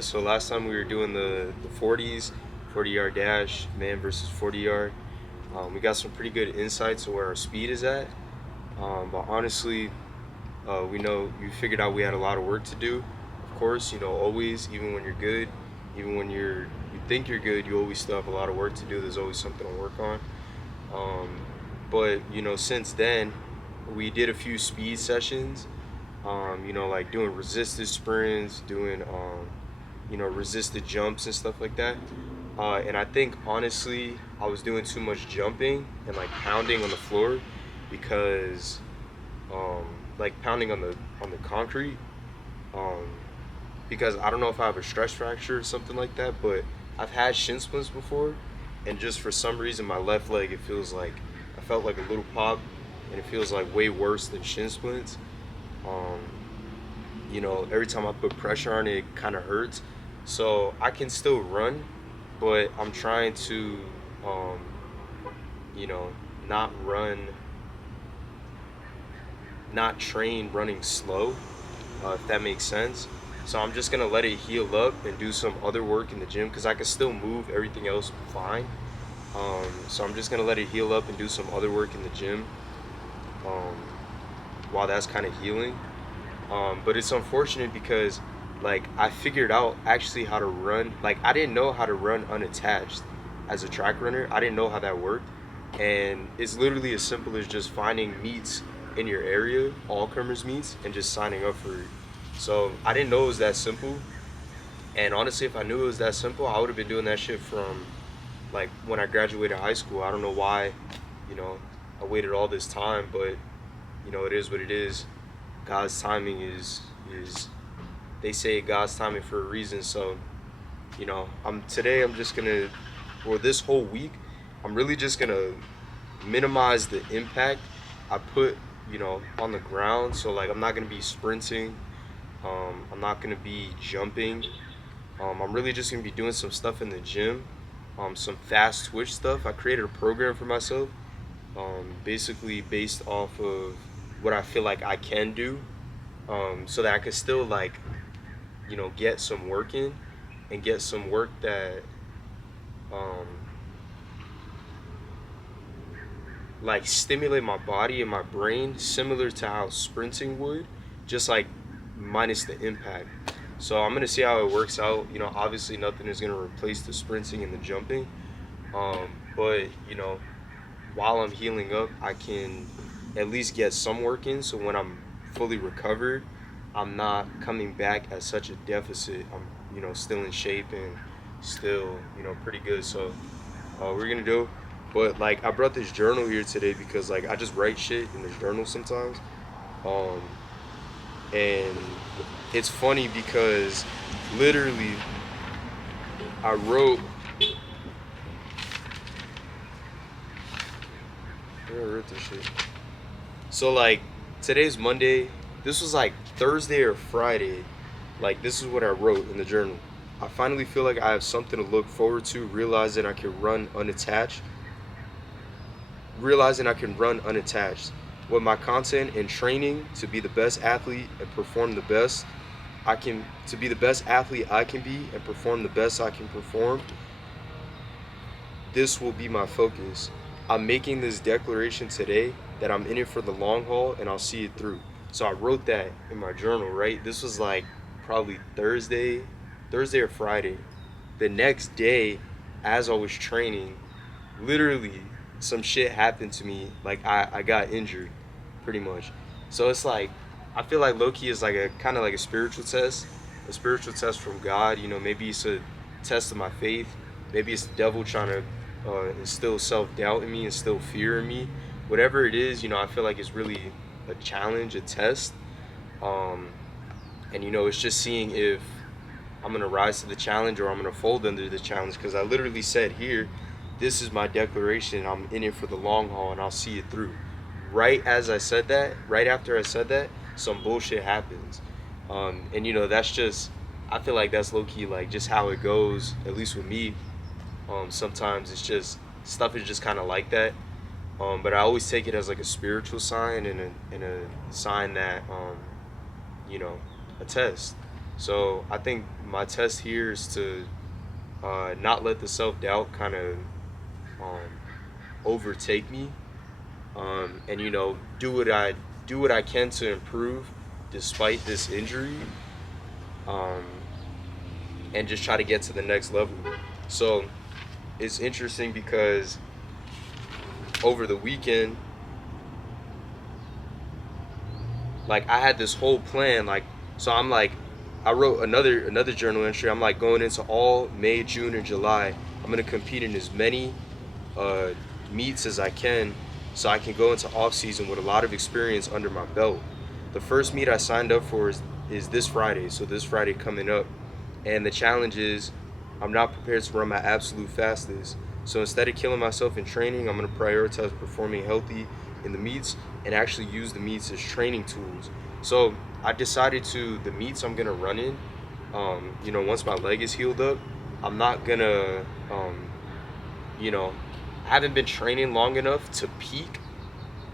So last time we were doing the 40s, 40-yard dash, man versus 40-yard. We got some pretty good insights of where our speed is at. But honestly, we know you figured out we had a lot of work to do. Of course, always, even when you're good, even when you think you're good, you always still have a lot of work to do. There's always something to work on. Um, but since then, we did a few speed sessions. Like doing resisted sprints, doing resisted jumps and stuff like that. And I think honestly, I was doing too much jumping and like pounding on the floor because um, like pounding on the concrete. Um, because I don't know if I have a stress fracture or something like that, but I've had shin splints before, and just for some reason my left leg it feels like I felt like a little pop, and it feels like way worse than shin splints. Um, every time I put pressure on it, it kind of hurts. So I can still run, but I'm trying to, um, you know, not run, not train running slow, if that makes sense. So I'm just gonna let it heal up and do some other work in the gym because I can still move everything else fine. So I'm just gonna let it heal up and do some other work in the gym um, while that's kind of healing. But it's unfortunate because like I figured out actually how to run. Like I didn't know how to run unattached as a track runner. I didn't know how that worked. And it's literally as simple as just finding meets in your area, all comers meets, and just signing up for it. So I didn't know it was that simple. And honestly, if I knew it was that simple, I would have been doing that shit from like when I graduated high school. I don't know why, you know, I waited all this time, but it is what it is. God's timing is they say God's timing for a reason. So, I'm just gonna or this whole week, I'm really just gonna minimize the impact I put, on the ground. So like I'm not gonna be sprinting, I'm not gonna be jumping. I'm really just gonna be doing some stuff in the gym, some fast twitch stuff. I created a program for myself, basically based off of what I feel like I can do, so that I could still like, get some work in and get some work that, um, like stimulate my body and my brain similar to how sprinting would, just like minus the impact. So I'm gonna see how it works out. Obviously nothing is gonna replace the sprinting and the jumping, but while I'm healing up, I can at least get some work in. So when I'm fully recovered, I'm not coming back at such a deficit. I'm, still in shape and still, pretty good. So we're gonna do. But like I brought this journal here today because like I just write shit in this journal sometimes. Um, and it's funny because literally I wrote. Where I wrote this shit. So like today's Monday. This was like Thursday or Friday. Like this is what I wrote in the journal. I finally feel like I have something to look forward to, realizing I can run unattached. With my content and training to be the best athlete and perform the best to be the best athlete I can be and perform the best I can perform, this will be my focus. I'm making this declaration today that I'm in it for the long haul and I'll see it through. So I wrote that in my journal, right? This was like probably Thursday or Friday. The next day, as I was training, literally some shit happened to me. Like I got injured, pretty much. So it's like I feel like low key is like a kind of like a spiritual test from God. Maybe it's a test of my faith. Maybe it's the devil trying to instill self doubt in me, instill fear in me. Whatever it is, I feel like it's really a challenge, a test. Um, and it's just seeing if I'm gonna rise to the challenge or I'm gonna fold under the challenge. Because I literally said here, this is my declaration. I'm in it for the long haul and I'll see it through. Right as I said that, right after I said that, some bullshit happens. And that's just, I feel like that's low key like just how it goes, at least with me. Sometimes it's just, stuff is just kind of like that. But I always take it as like a spiritual sign and a sign that, a test. So I think my test here is to not let the self doubt kind of um, overtake me, and do what I can to improve despite this injury, um, and just try to get to the next level. So it's interesting because over the weekend, like I had this whole plan, like so I'm like I wrote another journal entry. I'm like going into all May, June, and July. I'm gonna compete in as many uh, meets as I can, so I can go into off season with a lot of experience under my belt. The first meet I signed up for is this Friday, so this Friday coming up, and the challenge is I'm not prepared to run my absolute fastest. So instead of killing myself in training, I'm gonna prioritize performing healthy in the meets and actually use the meets as training tools. So I decided to the meets I'm gonna run in. Once my leg is healed up, I'm not gonna you know, I haven't been training long enough to peak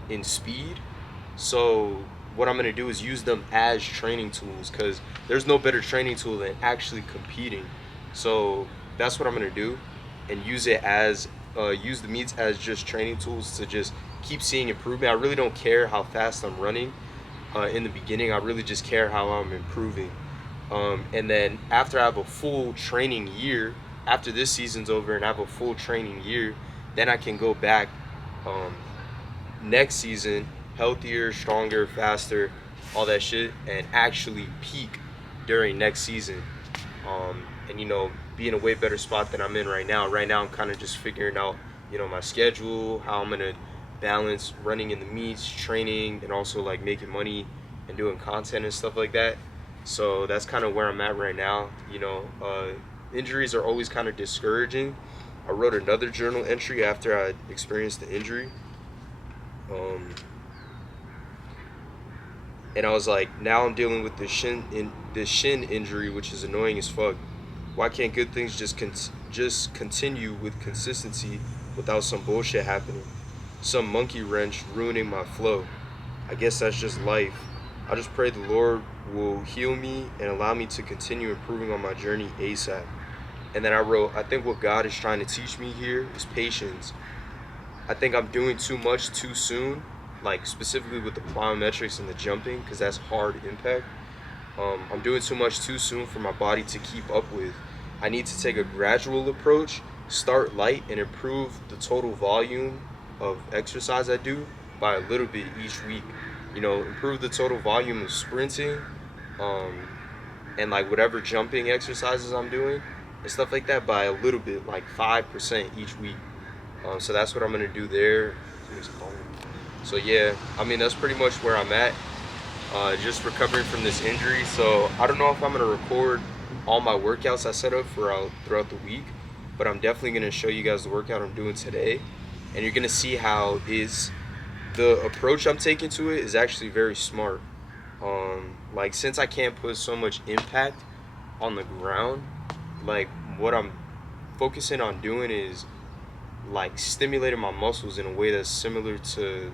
in speed. So what I'm gonna do is use them as training tools because there's no better training tool than actually competing. So that's what I'm gonna do, and use the meets as just training tools to just keep seeing improvement. I really don't care how fast I'm running in the beginning. I really just care how I'm improving. And then after I have a full training year, after this season's over and I have a full training year, then I can go back um, next season healthier, stronger, faster, all that shit, and actually peak during next season. And be in a way better spot than I'm in right now. Right now, I'm kind of just figuring out, my schedule, how I'm gonna balance running in the meets, training, and also like making money and doing content and stuff like that. So that's kind of where I'm at right now. Injuries are always kind of discouraging. I wrote another journal entry after I experienced the injury. And I was like, now I'm dealing with the shin injury, which is annoying as fuck. Why can't good things just continue with consistency without some bullshit happening? Some monkey wrench ruining my flow. I guess that's just life. I just pray the Lord will heal me and allow me to continue improving on my journey ASAP. And then I wrote, I think what God is trying to teach me here is patience. I think I'm doing too much too soon, like specifically with the plyometrics and the jumping, because that's hard impact. I'm doing too much too soon for my body to keep up with. I need to take a gradual approach, start light, and improve the total volume of exercise I do by a little bit each week. Improve the total volume of sprinting, and like whatever jumping exercises I'm doing and stuff like that by a little bit, like 5% each week. So that's what I'm gonna do there. So yeah, I mean that's pretty much where I'm at. Just recovering from this injury. So I don't know if I'm gonna record all my workouts I set up throughout the week, but I'm definitely gonna show you guys the workout I'm doing today, and you're gonna see how the approach I'm taking to it is actually very smart. Like since I can't put so much impact on the ground, like what I'm focusing on doing is like stimulating my muscles in a way that's similar to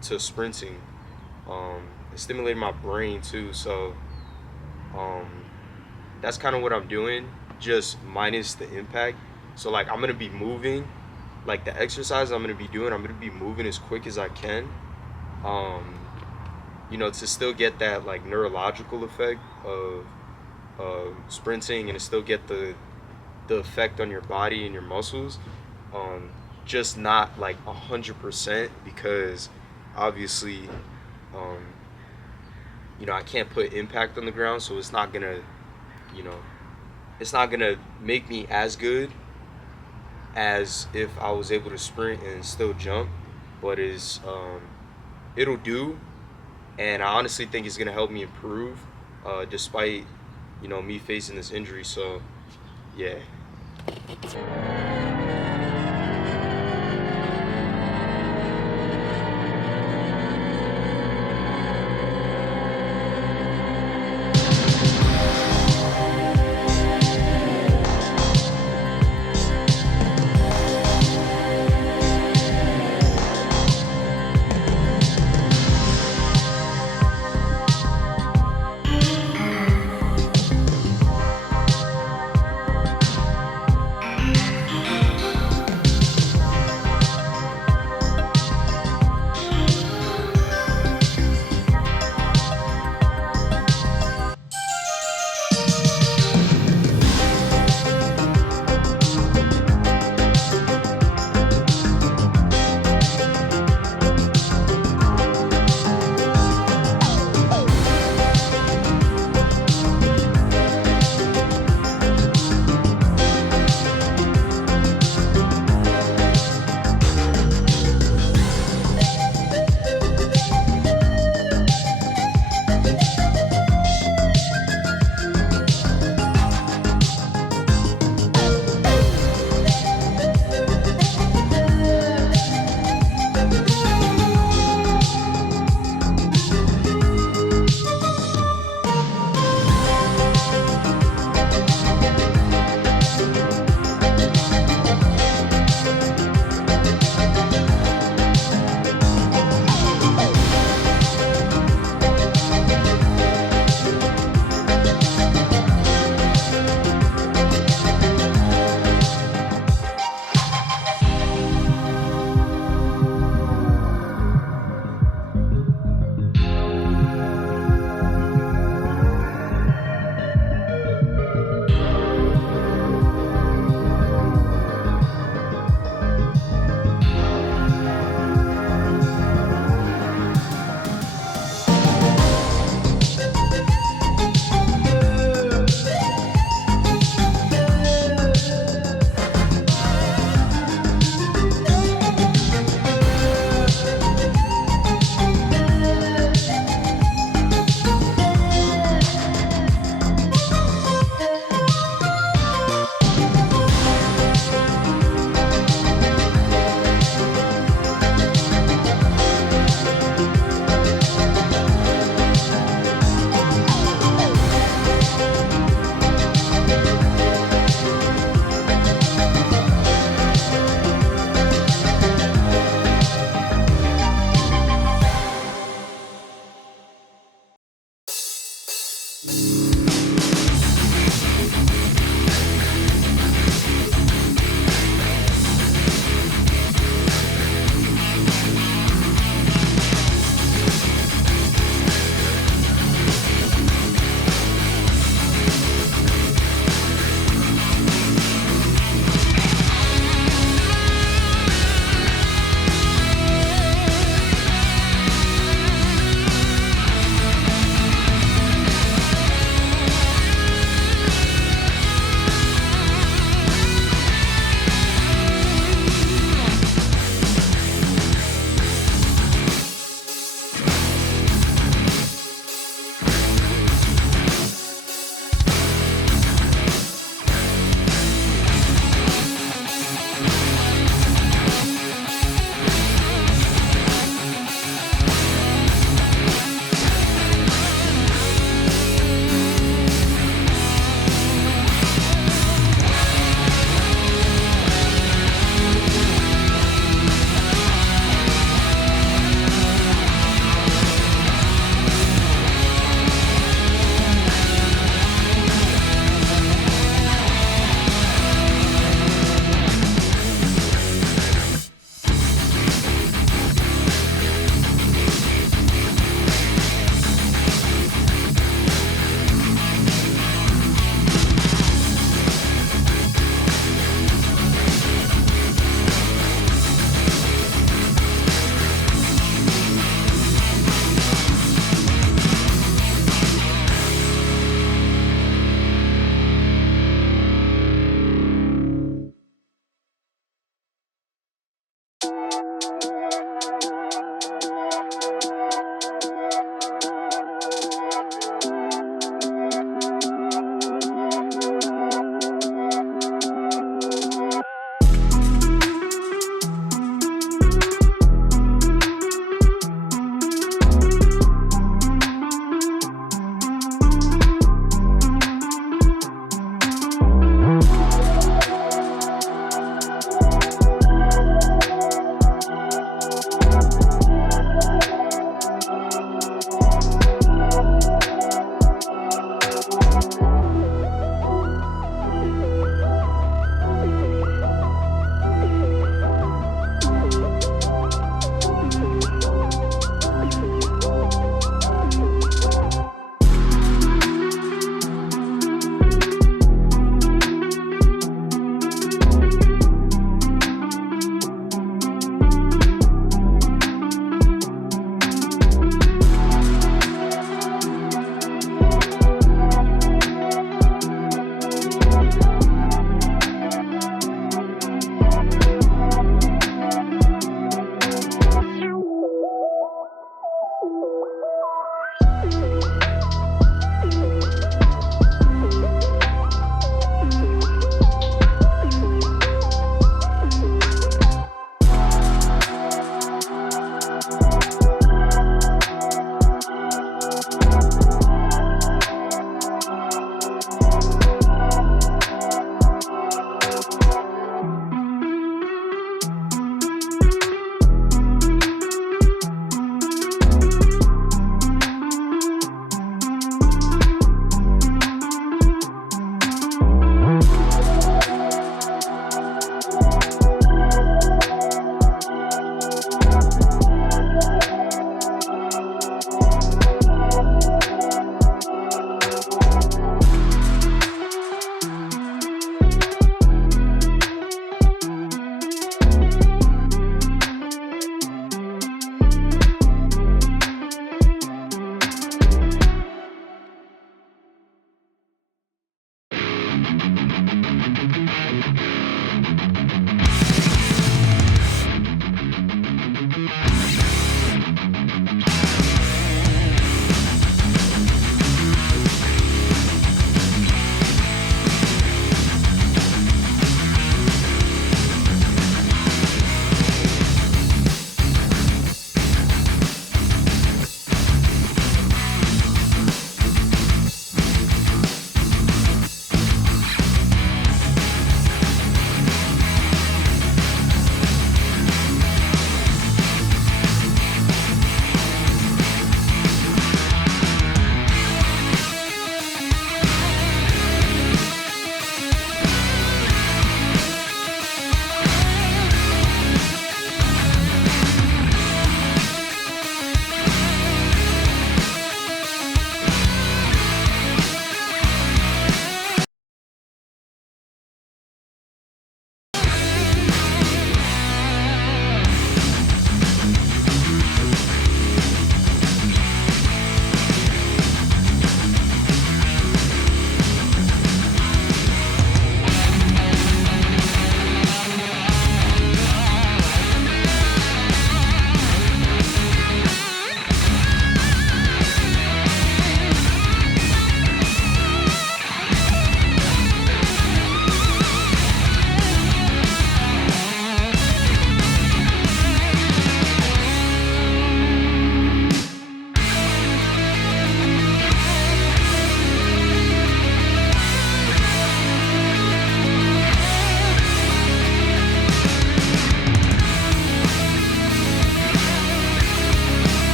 sprinting, stimulating my brain too. So that's kind of what I'm doing, just minus the impact. So like I'm gonna be moving, like the exercise I'm gonna be doing, I'm gonna be moving as quick as I can, to still get that like neurological effect of sprinting and to still get the effect on your body and your muscles. Just not like 100% because obviously, I can't put impact on the ground, so it's not gonna make me as good as if I was able to sprint and still jump, but it'll do, and I honestly think it's gonna help me improve, despite me facing this injury. So yeah.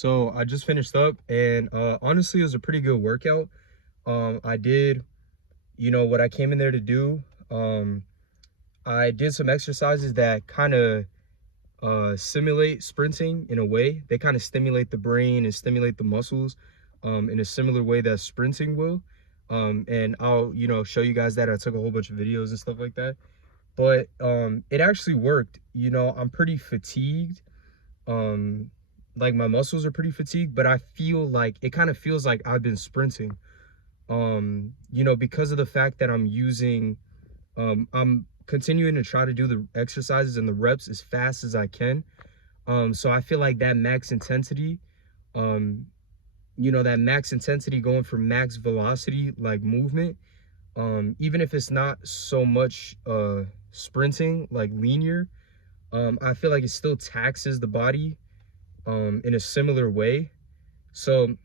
So I just finished up, and honestly, it was a pretty good workout. I did, what I came in there to do. I did some exercises that kind of simulate sprinting in a way. They kind of stimulate the brain and stimulate the muscles in a similar way that sprinting will. And I'll, show you guys that. I took a whole bunch of videos and stuff like that. But it actually worked. I'm pretty fatigued. Um, like my muscles are pretty fatigued, but I feel like it kind of feels like I've been sprinting. Because of the fact that I'm continuing to try to do the exercises and the reps as fast as I can. So I feel like that max intensity, going for max velocity, like movement, even if it's not so much sprinting, like linear, I feel like it still taxes the body in a similar way. So,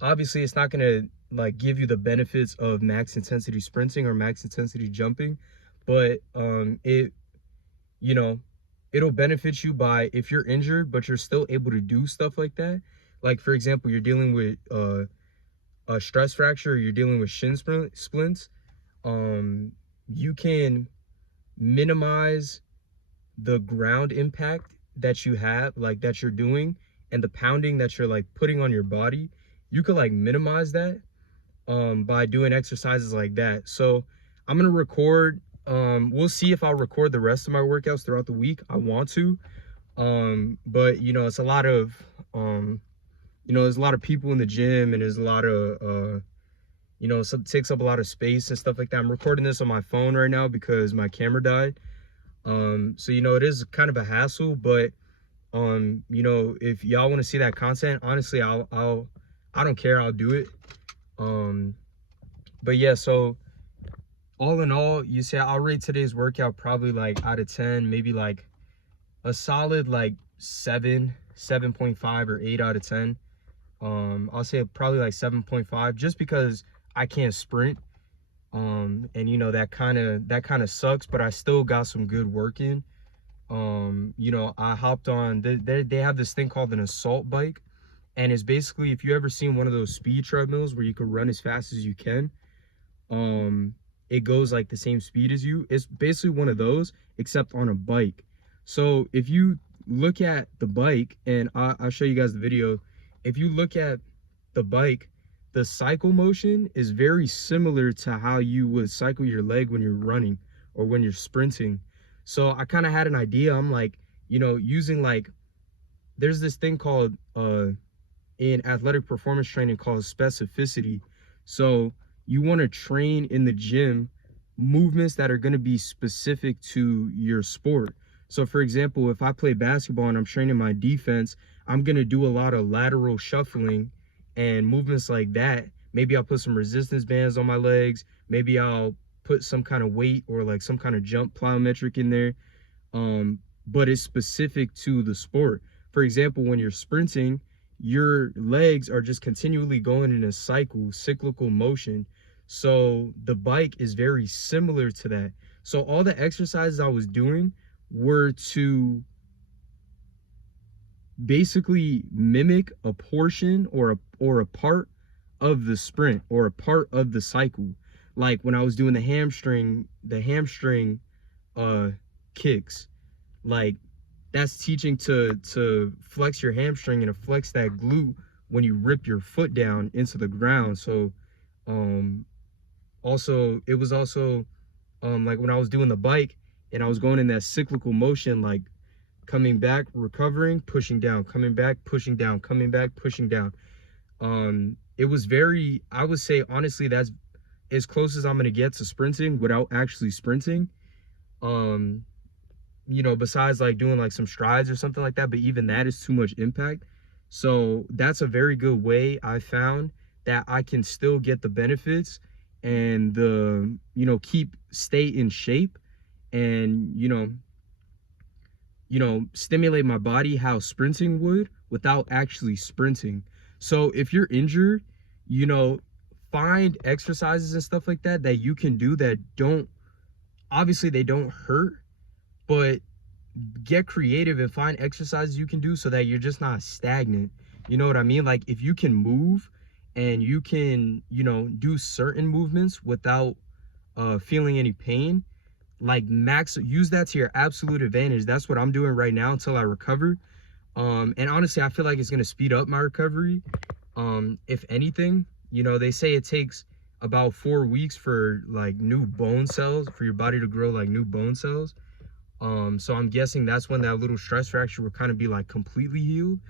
obviously it's not gonna like give you the benefits of max intensity sprinting or max intensity jumping, but you know, it'll benefit you by, if you're injured but you're still able to do stuff like that. Like for example, you're dealing with a stress fracture, or you're dealing with shin splints. You can minimize the ground impact that you have, like that you're doing, and the pounding that you're like putting on your body. You could like minimize that by doing exercises like that. So I'm gonna record, we'll see if I'll record the rest of my workouts throughout the week. I want to, but it's a lot of there's a lot of people in the gym, and there's a lot of so it takes up a lot of space and stuff like that. I'm recording this on my phone right now because my camera died. So it is kind of a hassle, but if y'all want to see that content, honestly, I don't care, I'll do it. But yeah, so all in all, you say I'll rate today's workout probably like out of 10, maybe like a solid like 7.5 or 8 out of 10. I'll say probably like 7.5, just because I can't sprint. And that kind of sucks, but I still got some good work in. I hopped on, they have this thing called an assault bike, and it's basically, if you ever seen one of those speed treadmills where you can run as fast as you can, it goes like the same speed as you. It's basically one of those, except on a bike. So if you look at the bike, and I'll show you guys the video. If you look at the bike, the cycle motion is very similar to how you would cycle your leg when you're running or when you're sprinting. So I kind of had an idea. I'm like, using like, there's this thing called in athletic performance training called specificity. So you want to train in the gym movements that are going to be specific to your sport. So for example, if I play basketball and I'm training my defense, I'm going to do a lot of lateral shuffling and movements like that. Maybe I'll put some resistance bands on my legs. Maybe I'll put some kind of weight or like some kind of jump plyometric in there. But it's specific to the sport. For example, when you're sprinting, your legs are just continually going in a cyclical motion. So the bike is very similar to that. So all the exercises I was doing were to basically mimic a portion or a part of the sprint or a part of the cycle. Like when I was doing the hamstring kicks, like that's teaching to flex your hamstring and to flex that glute when you rip your foot down into the ground. So also it was also like when I was doing the bike and I was going in that cyclical motion, like coming back, recovering, pushing down, coming back, pushing down, coming back, pushing down. It was very, I would say honestly, that's as close as I'm gonna get to sprinting without actually sprinting. Besides like doing like some strides or something like that, but even that is too much impact. So that's a very good way I found that I can still get the benefits and stay in shape, and stimulate my body how sprinting would without actually sprinting. So if you're injured, find exercises and stuff like that you can do that obviously they don't hurt, but get creative and find exercises you can do so that you're just not stagnant. You know what I mean? Like if you can move and you can, do certain movements without feeling any pain, like max use that to your absolute advantage. That's what I'm doing right now until I recover. And honestly, I feel like it's gonna speed up my recovery. If anything, they say it takes about 4 weeks for like new bone cells, for your body to grow like new bone cells. So I'm guessing that's when that little stress fracture will kind of be like completely healed.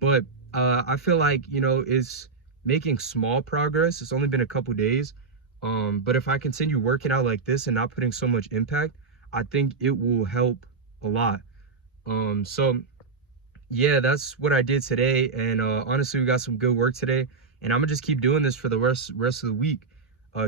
But I feel like, it's making small progress. It's only been a couple days. But if I continue working out like this and not putting so much impact, I think it will help a lot. So yeah, that's what I did today. And honestly, we got some good work today. And I'm gonna just keep doing this for the rest of the week.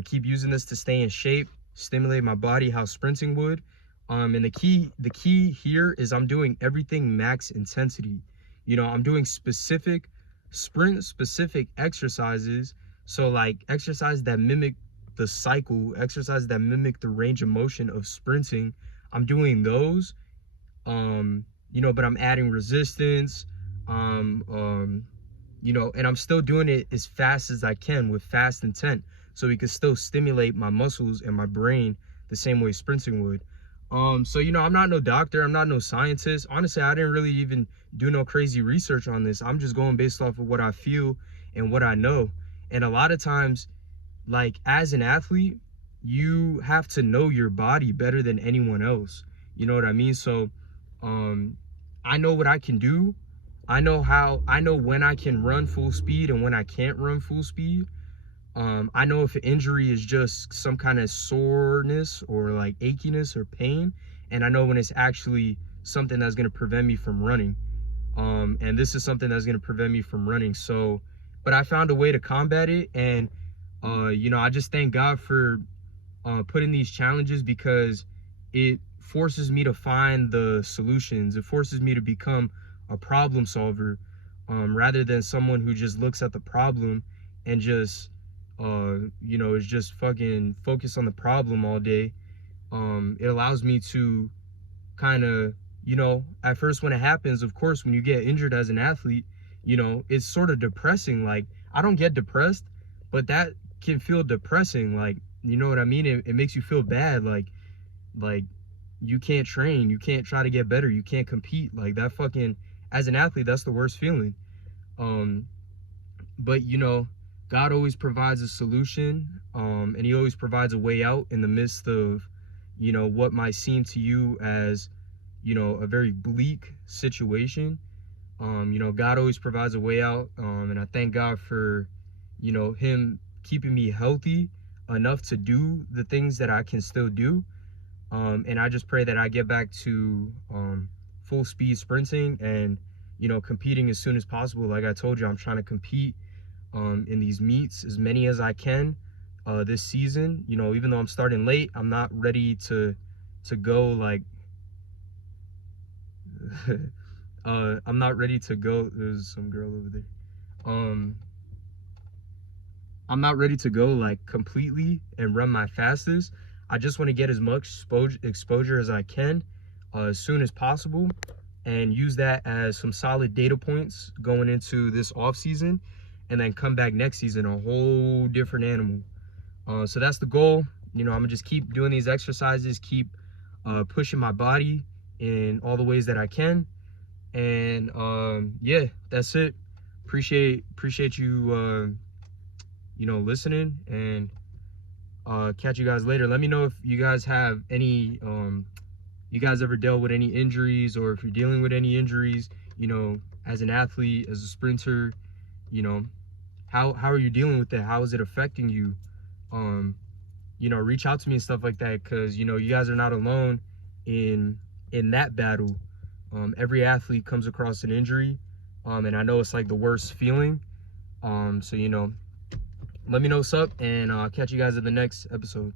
Keep using this to stay in shape, stimulate my body how sprinting would. And the key here is I'm doing everything max intensity. I'm doing sprint specific exercises. So like exercises that mimic the cycle, exercises that mimic the range of motion of sprinting. I'm doing those. But I'm adding resistance. Um, um, and I'm still doing it as fast as I can with fast intent, so we can still stimulate my muscles and my brain the same way sprinting would. So I'm not no doctor, I'm not no scientist. Honestly, I didn't really even do no crazy research on this. I'm just going based off of what I feel and what I know. And a lot of times, like as an athlete, you have to know your body better than anyone else. You know what I mean? So, um, I know what I can do. I know when I can run full speed and when I can't run full speed. I know if an injury is just some kind of soreness or like achiness or pain, and I know when it's actually something that's going to prevent me from running. And this is something that's going to prevent me from running. So, but I found a way to combat it. And, I just thank God for putting these challenges, because it forces me to find the solutions. It forces me to become a problem solver, rather than someone who just looks at the problem and just, is just fucking focused on the problem all day. It allows me to kind of, at first when it happens, of course, when you get injured as an athlete, it's sort of depressing. Like, I don't get depressed, but that can feel depressing. Like, you know what I mean? It makes you feel bad. Like you can't train, you can't try to get better, you can't compete. Like that fucking, as an athlete, that's the worst feeling. Um, but God always provides a solution, and he always provides a way out in the midst of, what might seem to you as, a very bleak situation. God always provides a way out. And I thank God for, him keeping me healthy enough to do the things that I can still do. And I just pray that I get back to full speed sprinting and, competing as soon as possible. Like I told you, I'm trying to compete in these meets, as many as I can this season. Even though I'm starting late, I'm not ready to go like I'm not ready to go. There's some girl over there. I'm not ready to go like completely and run my fastest. I just want to get as much exposure as I can as soon as possible, and use that as some solid data points going into this off season, and then come back next season a whole different animal. So that's the goal. I'm gonna just keep doing these exercises, keep pushing my body in all the ways that I can. And yeah, that's it. Appreciate you listening, and catch you guys later. Let me know if you guys have any you guys ever dealt with any injuries, or if you're dealing with any injuries, as an athlete, as a sprinter. How are you dealing with that? How is it affecting you? Reach out to me and stuff like that, because you guys are not alone in that battle. Every athlete comes across an injury, and I know it's like the worst feeling. So let me know what's up, and I'll catch you guys in the next episode.